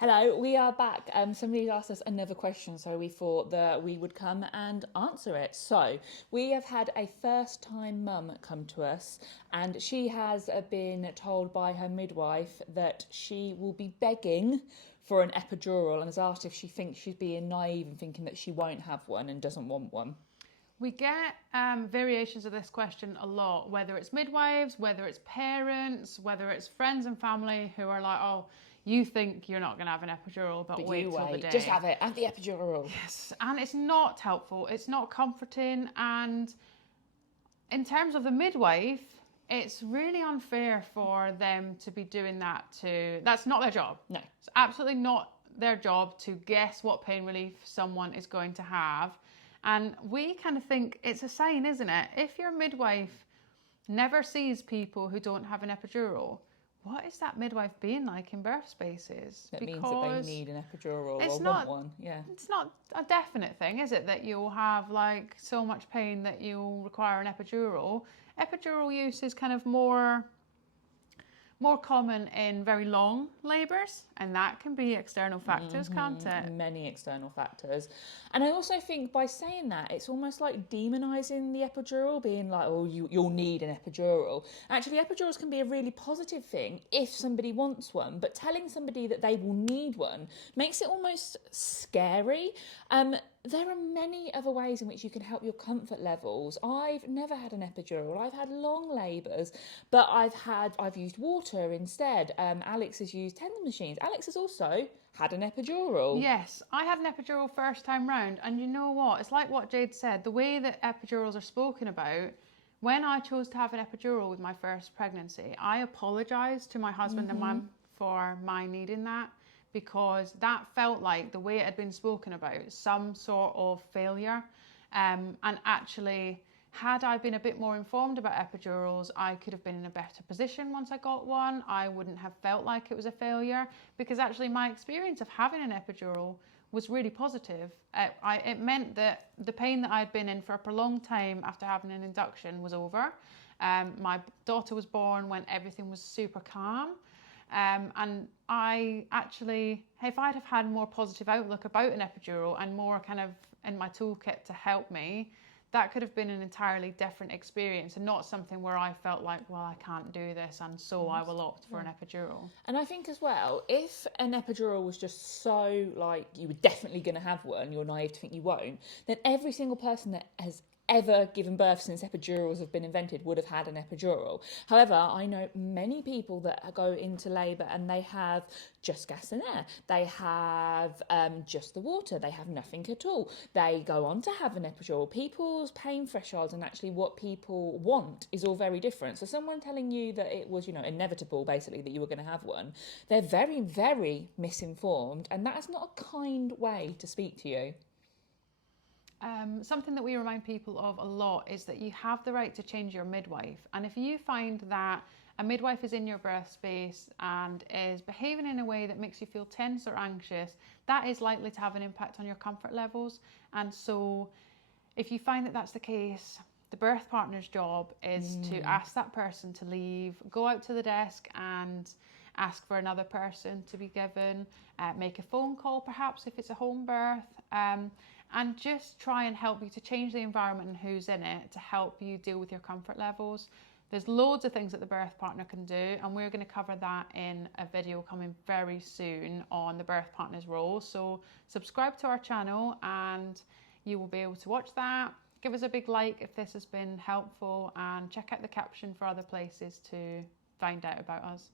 Hello, we are back. Somebody's asked us another question, so we thought that we would come and answer it. So, we have had a first time mum come to us, and she has been told by her midwife that she will be begging for an epidural and has asked if she thinks she's being naive and thinking that she won't have one and doesn't want one. We get variations of this question a lot, whether it's midwives, whether it's parents, whether it's friends and family who are like, oh, you think you're not going to have an epidural, but wait till the day. Just have it, have the epidural. Yes, and it's not helpful, it's not comforting, and in terms of the midwife, it's really unfair for them to be doing that too. That's not their job. No. It's absolutely not their job to guess what pain relief someone is going to have. And we kind of think it's a sign, isn't it? If your midwife never sees people who don't have an epidural, what is that midwife being like in birth spaces? That means that they need an epidural or want one. Yeah. It's not a definite thing, is it? That you'll have like so much pain that you'll require an epidural. Epidural use is kind of more common in very long labours, and that can be external factors, can't it? Many external factors. And I also think by saying that, it's almost like demonising the epidural, being like, oh, you'll need an epidural. Actually, epidurals can be a really positive thing if somebody wants one, but telling somebody that they will need one makes it almost scary. There are many other ways in which you can help your comfort levels. I've never had an epidural. I've had long labours, but I've used water instead. Alex has used tendon machines. Alex has also had an epidural. Yes, I had an epidural first time round, and you know what? It's like what Jade said. The way that epidurals are spoken about, when I chose to have an epidural with my first pregnancy, I apologised to my husband and mum for my needing that, because that felt like the way it had been spoken about, some sort of failure. And actually, had I been a bit more informed about epidurals, I could have been in a better position once I got one. I wouldn't have felt like it was a failure, because actually my experience of having an epidural was really positive. It meant that the pain that I'd been in for a prolonged time after having an induction was over. My daughter was born when everything was super calm. And I actually, if I'd have had more positive outlook about an epidural and more kind of in my toolkit to help me, that could have been an entirely different experience and not something where I felt like, well, I can't do this, and so I will opt for an epidural. And I think as well, if an epidural was just so like you were definitely going to have one, you're naive to think you won't, then every single person that has ever given birth since epidurals have been invented would have had an epidural. However, I know many people that go into labour and they have just gas and air. They have just the water. They have nothing at all. They go on to have an epidural. People's pain thresholds and actually what people want is all very different. So someone telling you that it was, inevitable basically that you were going to have one, they're very, very misinformed, and that is not a kind way to speak to you. Something that we remind people of a lot is that you have the right to change your midwife. And if you find that a midwife is in your birth space and is behaving in a way that makes you feel tense or anxious, that is likely to have an impact on your comfort levels. And so if you find that that's the case, the birth partner's job is to ask that person to leave, go out to the desk and ask for another person to be given, make a phone call perhaps if it's a home birth, and just try and help you to change the environment and who's in it to help you deal with your comfort levels. There's loads of things that the birth partner can do, and we're going to cover that in a video coming very soon on the birth partner's role. So subscribe to our channel and you will be able to watch that. Give us a big like if this has been helpful, and check out the caption for other places to find out about us.